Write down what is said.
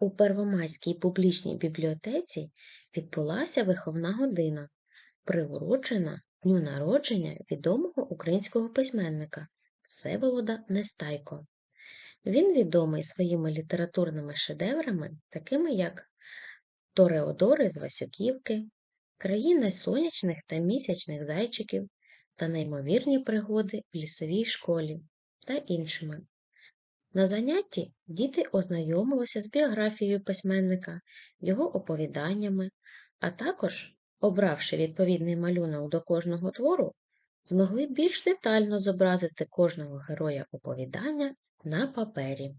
У Первомайській публічній бібліотеці відбулася виховна година, приурочена дню народження відомого українського письменника Всеволода Нестайко. Він відомий своїми літературними шедеврами, такими як Тореодори з Васюківки, Країна сонячних та місячних зайчиків та неймовірні пригоди в лісовій школі та іншими. На занятті діти ознайомилися з біографією письменника, його оповіданнями, а також, обравши відповідний малюнок до кожного твору, змогли більш детально зобразити кожного героя оповідання на папері.